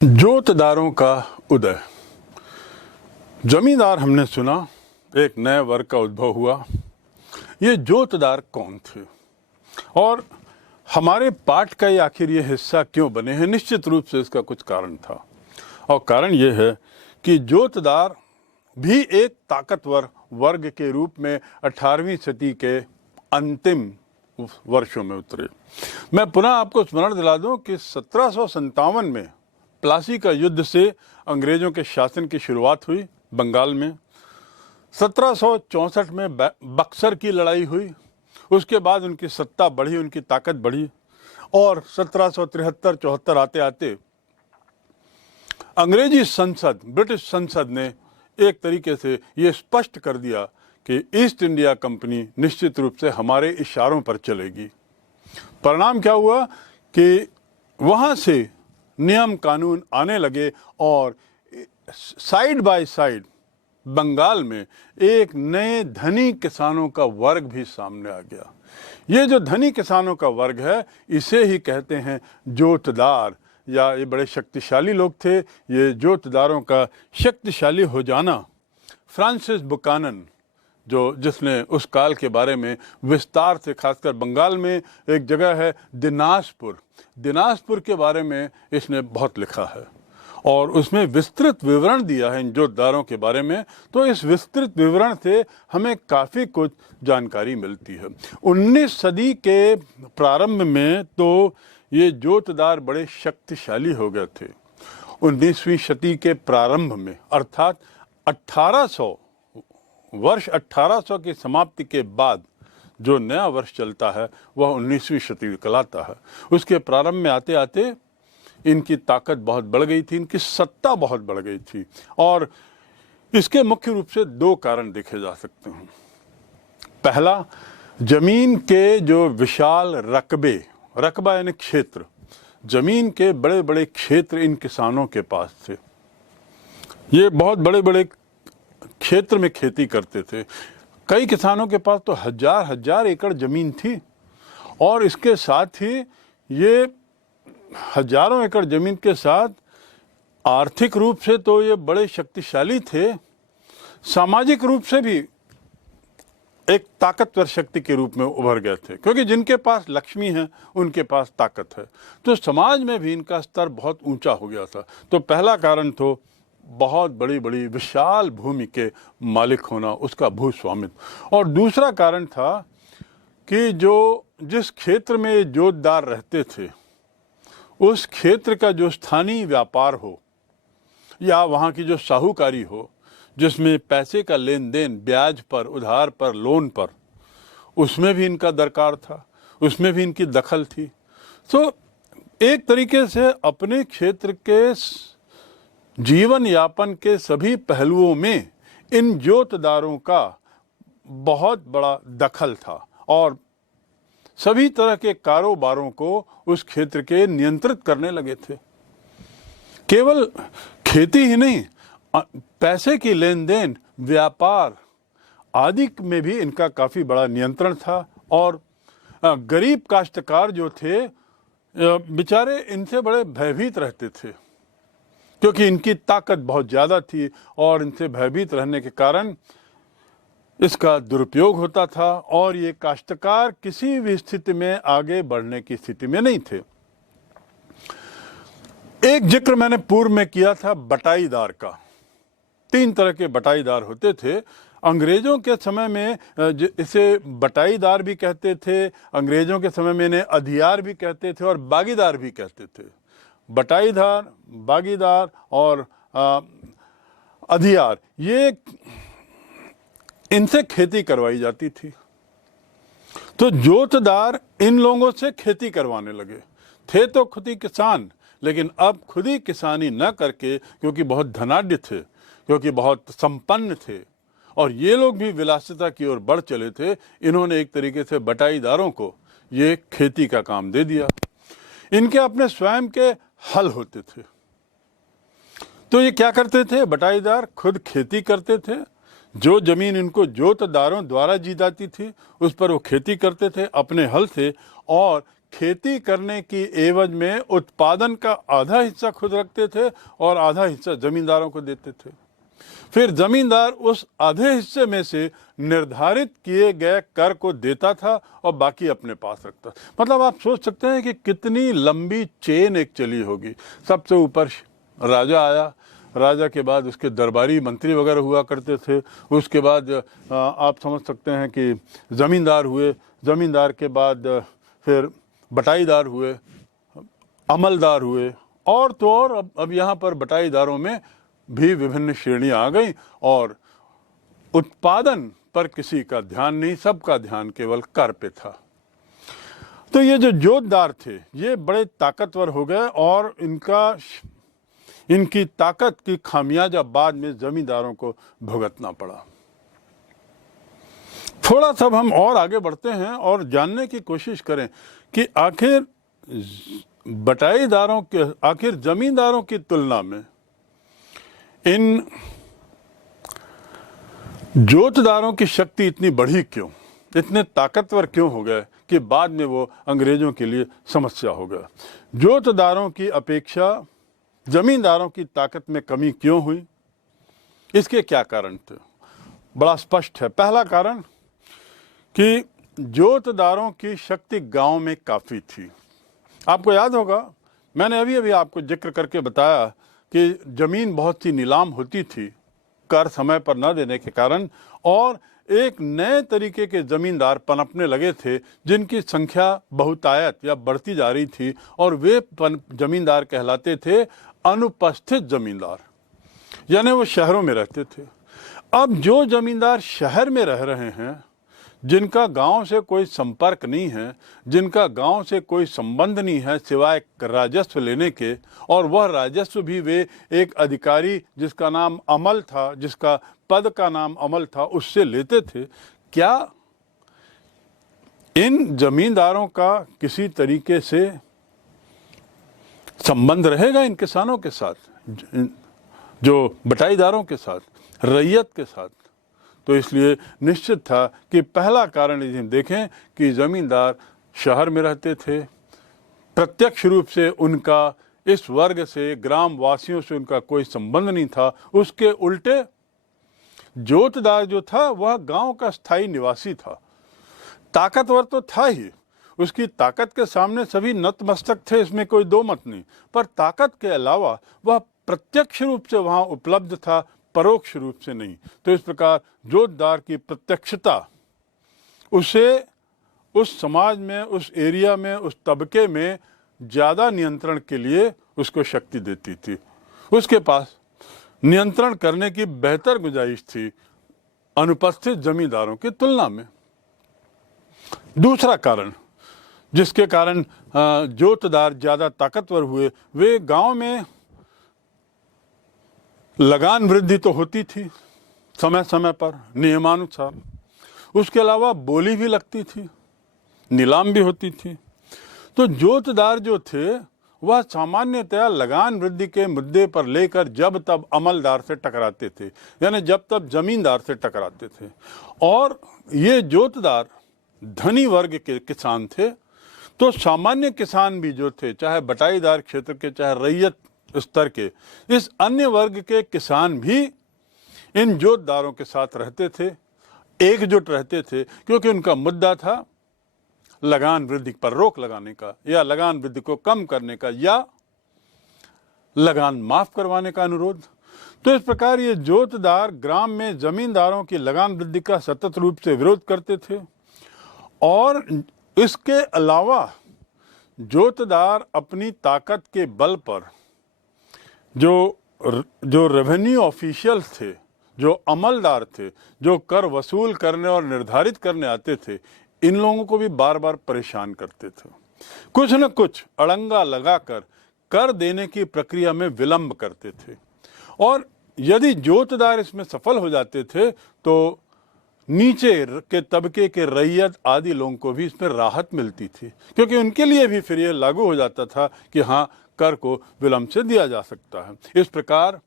जोतदारों का उदय। जमींदार हमने सुना, एक नए वर्ग का उद्भव हुआ। ये जोतदार कौन थे और हमारे पाठ का ये आखिर ये हिस्सा क्यों बने हैं? निश्चित रूप से इसका कुछ कारण था और कारण ये है कि जोतदार भी एक ताकतवर वर्ग के रूप में 18वीं सदी के अंतिम वर्षों में उतरे। मैं पुनः आपको स्मरण दिला दूं कि 1757 में प्लासी का युद्ध से अंग्रेजों के शासन की शुरुआत हुई बंगाल में। 1764 में बक्सर की लड़ाई हुई। उसके बाद उनकी सत्ता बढ़ी, उनकी ताकत बढ़ी और 1773-74 आते आते अंग्रेजी संसद, ब्रिटिश संसद ने एक तरीके से ये स्पष्ट कर दिया कि ईस्ट इंडिया कंपनी निश्चित रूप से हमारे इशारों पर चलेगी। परिणाम क्या हुआ कि वहाँ से नियम कानून आने लगे और साइड बाय साइड बंगाल में एक नए धनी किसानों का वर्ग भी सामने आ गया। ये जो धनी किसानों का वर्ग है, इसे ही कहते हैं जोतदार, या ये बड़े शक्तिशाली लोग थे। ये जोतदारों का शक्तिशाली हो जाना फ्रांसिस बुकानन, जिसने उस काल के बारे में विस्तार से, खासकर बंगाल में एक जगह है दिनाजपुर के बारे में इसने बहुत लिखा है और उसमें विस्तृत विवरण दिया है इन जोतदारों के बारे में। तो इस विस्तृत विवरण से हमें काफ़ी कुछ जानकारी मिलती है। 19 सदी के प्रारंभ में तो ये जोतदार बड़े शक्तिशाली हो गए थे। 19वीं सदी के प्रारंभ में, अर्थात 1800 की समाप्ति के बाद जो नया वर्ष चलता है वह 19वीं सदी कहलाता है। उसके प्रारंभ में आते आते इनकी ताकत बहुत बढ़ गई थी, इनकी सत्ता बहुत बढ़ गई थी और इसके मुख्य रूप से दो कारण देखे जा सकते हैं। पहला, जमीन के जो विशाल रकबा यानी क्षेत्र, जमीन के बड़े बड़े क्षेत्र इन किसानों के पास थे। ये बहुत बड़े बड़े क्षेत्र में खेती करते थे। कई किसानों के पास तो हजार एकड़ जमीन थी और इसके साथ ही ये हजारों एकड़ जमीन के साथ आर्थिक रूप से तो ये बड़े शक्तिशाली थे, सामाजिक रूप से भी एक ताकतवर शक्ति के रूप में उभर गए थे, क्योंकि जिनके पास लक्ष्मी है उनके पास ताकत है। तो समाज में भी इनका स्तर बहुत ऊंचा हो गया था। तो पहला कारण तो बहुत बड़ी बड़ी विशाल भूमि के मालिक होना, उसका भूस्वामित्व। और दूसरा कारण था कि जिस क्षेत्र में जोतदार रहते थे उस क्षेत्र का जो स्थानीय व्यापार हो या वहाँ की जो साहूकारी हो, जिसमें पैसे का लेन देन ब्याज पर, उधार पर, लोन पर, उसमें भी इनका दरकार था, उसमें भी इनकी दखल थी। तो एक तरीके से अपने क्षेत्र के जीवन यापन के सभी पहलुओं में इन जोतदारों का बहुत बड़ा दखल था और सभी तरह के कारोबारों को उस क्षेत्र के नियंत्रित करने लगे थे। केवल खेती ही नहीं, पैसे की लेन देन, व्यापार आदि में भी इनका काफ़ी बड़ा नियंत्रण था। और गरीब काश्तकार जो थे बेचारे इनसे बड़े भयभीत रहते थे, क्योंकि इनकी ताकत बहुत ज़्यादा थी और इनसे भयभीत रहने के कारण इसका दुरुपयोग होता था और ये काश्तकार किसी भी स्थिति में आगे बढ़ने की स्थिति में नहीं थे। एक जिक्र मैंने पूर्व में किया था बटाईदार का। 3 तरह के बटाईदार होते थे। अंग्रेजों के समय में इसे बटाईदार भी कहते थे, अंग्रेजों के समय में इन्हें अधियार भी कहते थे और बागीदार भी कहते थे। बटाईदार, बागीदार और अधियार, ये इनसे खेती करवाई जाती थी। तो जोतदार इन लोगों से खेती करवाने लगे। थे तो खुद ही किसान, लेकिन अब खुद ही किसानी न करके, क्योंकि बहुत धनाढ्य थे, क्योंकि बहुत संपन्न थे और ये लोग भी विलासिता की ओर बढ़ चले थे, इन्होंने एक तरीके से बटाईदारों को ये खेती का काम दे दिया। इनके अपने स्वयं के हल होते थे। तो ये क्या करते थे? बटाईदार खुद खेती करते थे। जो जमीन इनको जोतदारों द्वारा दी जाती थी उस पर वो खेती करते थे अपने हल से और खेती करने की एवज में उत्पादन का आधा हिस्सा खुद रखते थे और आधा हिस्सा जमींदारों को देते थे। फिर जमींदार उस आधे हिस्से में से निर्धारित किए गए कर को देता था और बाकी अपने पास रखता। मतलब आप सोच सकते हैं कि कितनी लंबी चेन एक चली होगी। सबसे ऊपर राजा आया, राजा के बाद उसके दरबारी मंत्री वगैरह हुआ करते थे, उसके बाद आप समझ सकते हैं कि ज़मींदार हुए, ज़मींदार के बाद फिर बटाईदार हुए, अमलदार हुए, और तो और अब यहाँ पर बटाईदारों में भी विभिन्न श्रेणियां आ गई और उत्पादन पर किसी का ध्यान नहीं, सबका ध्यान केवल कर पे था। तो ये जो जोतदार थे ये बड़े ताकतवर हो गए और इनकी ताकत की खामियाजा बाद में जमींदारों को भुगतना पड़ा। थोड़ा सा हम और आगे बढ़ते हैं और जानने की कोशिश करें कि आखिर जमींदारों की तुलना में इन जोतदारों की शक्ति इतनी बढ़ी क्यों, इतने ताकतवर क्यों हो गए कि बाद में वो अंग्रेजों के लिए समस्या हो गया। जोतदारों की अपेक्षा जमींदारों की ताकत में कमी क्यों हुई, इसके क्या कारण थे? बड़ा स्पष्ट है। पहला कारण कि जोतदारों की शक्ति गांव में काफ़ी थी। आपको याद होगा, मैंने अभी आपको जिक्र करके बताया कि ज़मीन बहुत सी नीलाम होती थी कर समय पर न देने के कारण, और एक नए तरीके के ज़मींदार पनपने लगे थे जिनकी संख्या बहुतायत या बढ़ती जा रही थी, और वे ज़मींदार कहलाते थे अनुपस्थित ज़मींदार, यानी वो शहरों में रहते थे। अब जो ज़मींदार शहर में रह रहे हैं, जिनका गांव से कोई संपर्क नहीं है, जिनका गांव से कोई संबंध नहीं है सिवाय राजस्व लेने के, और वह राजस्व भी वे एक अधिकारी जिसका नाम अमल था, जिसका पद का नाम अमल था, उससे लेते थे। क्या इन जमींदारों का किसी तरीके से संबंध रहेगा इन किसानों के साथ, जो बटाईदारों के साथ, रैयत के साथ? तो इसलिए निश्चित था कि पहला कारण यदि हम देखें कि ज़मींदार शहर में रहते थे, प्रत्यक्ष रूप से उनका इस वर्ग से, ग्राम वासियों से उनका कोई संबंध नहीं था। उसके उल्टे जोतदार जो था वह गांव का स्थायी निवासी था, ताकतवर तो था ही, उसकी ताकत के सामने सभी नतमस्तक थे, इसमें कोई दो मत नहीं, पर ताकत के अलावा वह प्रत्यक्ष रूप से वहाँ उपलब्ध था, परोक्ष रूप से नहीं। तो इस प्रकार जोतदार की प्रत्यक्षता उसे उस समाज में, उस एरिया में, उस तबके में ज़्यादा नियंत्रण के लिए उसको शक्ति देती थी। उसके पास नियंत्रण करने की बेहतर गुंजाइश थी अनुपस्थित जमींदारों की तुलना में। दूसरा कारण जिसके कारण जोतदार ज़्यादा ताकतवर हुए, वे गांव में लगान वृद्धि तो होती थी समय समय पर नियमानुसार, उसके अलावा बोली भी लगती थी, नीलाम भी होती थी। तो जोतदार जो थे वह सामान्यतया लगान वृद्धि के मुद्दे पर लेकर जब तब अमलदार से टकराते थे, यानी जब तब जमींदार से टकराते थे। और ये जोतदार धनी वर्ग के किसान थे, तो सामान्य किसान भी जो थे, चाहे बटाईदार क्षेत्र के, चाहे रैयत स्तर के, इस अन्य वर्ग के किसान भी इन जोतदारों के साथ रहते थे, एकजुट रहते थे, क्योंकि उनका मुद्दा था लगान वृद्धि पर रोक लगाने का, या लगान वृद्धि को कम करने का, या लगान माफ करवाने का अनुरोध। तो इस प्रकार ये जोतदार ग्राम में जमींदारों की लगान वृद्धि का सतत रूप से विरोध करते थे। और इसके अलावा जोतदार अपनी ताकत के बल पर जो रेवेन्यू ऑफिशियल्स थे, जो अमलदार थे, जो कर वसूल करने और निर्धारित करने आते थे, इन लोगों को भी बार बार परेशान करते थे। कुछ न कुछ अड़ंगा लगाकर कर देने की प्रक्रिया में विलंब करते थे, और यदि जोतदार इसमें सफल हो जाते थे तो नीचे के तबके के रैयत आदि लोगों को भी इसमें राहत मिलती थी, क्योंकि उनके लिए भी फिर ये लागू हो जाता था कि हाँ, कर को विलंब से दिया जा सकता है। इस प्रकार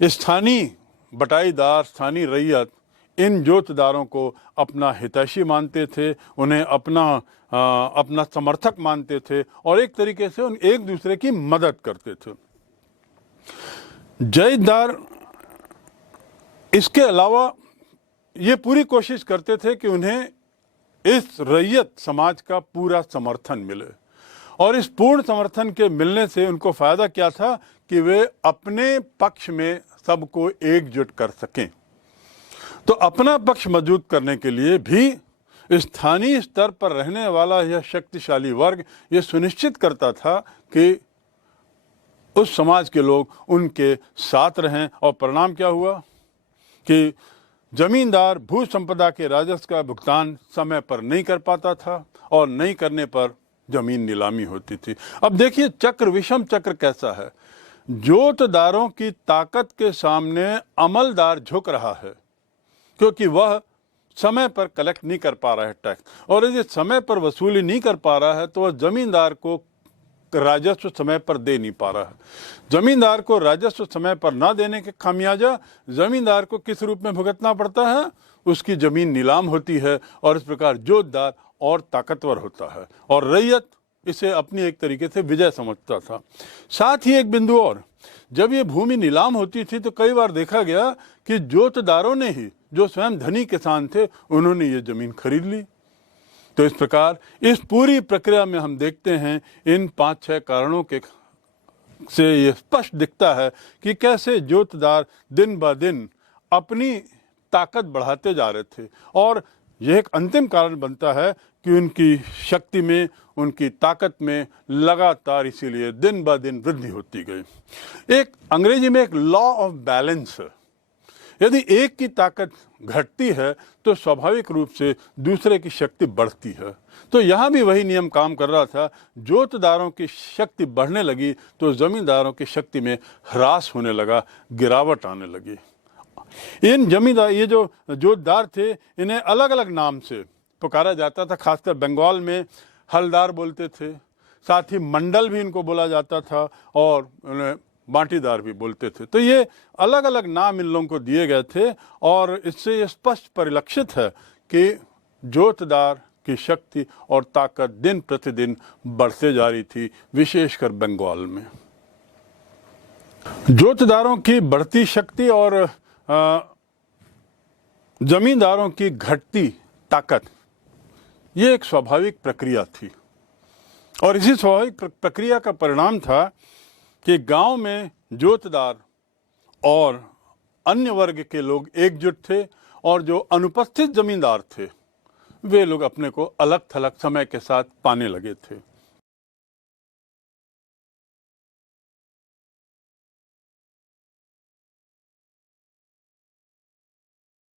स्थानीय बटाईदार, स्थानीय रैयत इन जोतदारों को अपना हितैषी मानते थे, उन्हें अपना समर्थक मानते थे और एक तरीके से उन एक दूसरे की मदद करते थे। जैतदार इसके अलावा ये पूरी कोशिश करते थे कि उन्हें इस रैयत समाज का पूरा समर्थन मिले, और इस पूर्ण समर्थन के मिलने से उनको फायदा क्या था कि वे अपने पक्ष में सबको एकजुट कर सकें। तो अपना पक्ष मजबूत करने के लिए भी स्थानीय स्तर पर रहने वाला यह शक्तिशाली वर्ग ये सुनिश्चित करता था कि उस समाज के लोग उनके साथ रहें। और परिणाम क्या हुआ कि जमींदार भू संपदा के राजस्व का भुगतान समय पर नहीं कर पाता था और नहीं करने पर जमीन नीलामी होती थी। अब देखिए चक्र, विषम चक्र कैसा है। जोतदारों की ताकत के सामने अमलदार झुक रहा है, क्योंकि वह समय पर कलेक्ट नहीं कर पा रहा है टैक्स, और यदि समय पर वसूली नहीं कर पा रहा है तो वह जमींदार को राजस्व समय पर दे नहीं पा रहा है। जमींदार को राजस्व समय पर ना देने के खामियाजा जमींदार को किस रूप में भुगतना पड़ता है? उसकी जमीन नीलाम होती है और इस प्रकार जोतदार और ताकतवर होता है और रैयत इसे अपनी एक तरीके से विजय समझता था। साथ ही एक बिंदु और, जब ये भूमि नीलाम होती थी तो कई बार देखा गया कि जोतदारों ने ही, जो स्वयं धनी किसान थे, उन्होंने ये जमीन खरीद ली। तो इस प्रकार इस पूरी प्रक्रिया में हम देखते हैं इन 5-6 कारणों के से ये स्पष्ट दिखता है कि कैसे जोतदार दिन ब दिन अपनी ताकत बढ़ाते जा रहे थे, और यह एक अंतिम कारण बनता है कि उनकी शक्ति में, उनकी ताकत में लगातार इसीलिए दिन ब दिन वृद्धि होती गई। एक अंग्रेजी में एक लॉ ऑफ बैलेंस है। यदि एक की ताकत घटती है तो स्वाभाविक रूप से दूसरे की शक्ति बढ़ती है। तो यहाँ भी वही नियम काम कर रहा था। जोतदारों की शक्ति बढ़ने लगी तो जमींदारों की शक्ति में ह्रास होने लगा, गिरावट आने लगी। इन जमींदार, ये जो जोतदार थे, इन्हें अलग अलग नाम से पुकारा जाता था। खासकर बंगाल में हलदार बोलते थे, साथ ही मंडल भी इनको बोला जाता था और उन्हें बांटीदार भी बोलते थे। तो ये अलग अलग नाम इन लोगों को दिए गए थे और इससे ये स्पष्ट परिलक्षित है कि जोतदार की शक्ति और ताकत दिन प्रतिदिन बढ़ते जा रही थी, विशेषकर बंगाल में। जोतदारों की बढ़ती शक्ति और जमींदारों की घटती ताकत, ये एक स्वाभाविक प्रक्रिया थी और इसी स्वाभाविक प्रक्रिया का परिणाम था कि गांव में जोतदार और अन्य वर्ग के लोग एकजुट थे और जो अनुपस्थित जमींदार थे वे लोग अपने को अलग थलग समय के साथ पाने लगे थे।